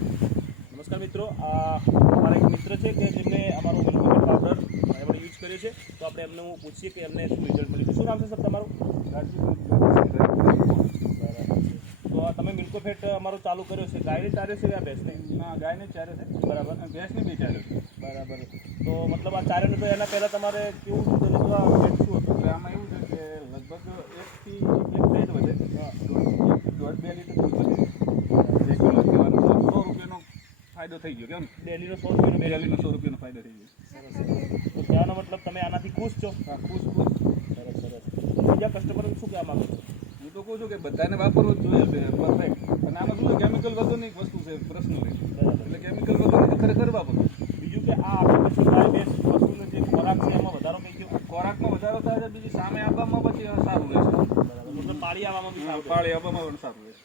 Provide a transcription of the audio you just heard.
નમસ્કાર મિત્રો, અમારા એક મિત્ર છે કે જેમને અમારો મિલ્કોફેટ પાવડર એમણે યુઝ કર્યો છે. તો આપણે એમને પૂછીએ કે એમને શું રિઝલ્ટ મળ્યું. શું નામ છે સર તમારું? તો તમે મિલ્કોફેટ અમારું ચાલુ કર્યો છે, ગાયને ચારે છે કે ભેંસને? ના, ગાયને ચારે છે. બરાબર. ભેંસને બી ચારે છે. બરાબર. તો મતલબ આ ચારેનું તો એના પહેલાં તમારે કેવું દૂધ હતું, આ ફેટ શું હતું? એટલે આમાં એવું છે કે લગભગ 1 થી 1 ફેટ વધે. 1.5-2 લીટર દૂધ વધે. 2 કિલો કહેવાનું. 100 રૂપિયાનો ફાયદો થઈ ગયો. કેમ? ડેલીનો 100 રૂપિયાનો ડેલીનો 100 રૂપિયાનો ફાયદો થઈ ગયો. સરસ. તો કહેવાનો મતલબ તમે આનાથી ખુશ છો? હા, ખુશ. સરસ સરસ. તો બીજા કસ્ટમરને શું કહેવા માંગો છો? હું તો કહું છું કે બધાને વાપરવું જ જોઈએ પરફેક્ટ. અને આમાં શું છે, કેમિકલ વગરની વસ્તુ છે પર્સનલી. એટલે કેમિકલ વગરની ખરેખર વાપરવું. બીજું કે આ આપણે પછી ગાય ભેંસ પશુનો જે ખોરાક છે એમાં વધારો થઈ ગયો? ખોરાકમાં વધારો થાય છે, બીજી સામે આપવામાં પછી સારું રહેશે. મતલબ પાળી આવવામાં બી સારું. પાળી આપવામાં પણ સારું રહેશે.